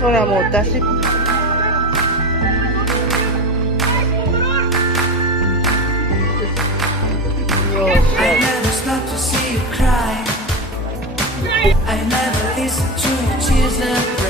ほらもう出しI never stop to see you cry. I never listen to your tears and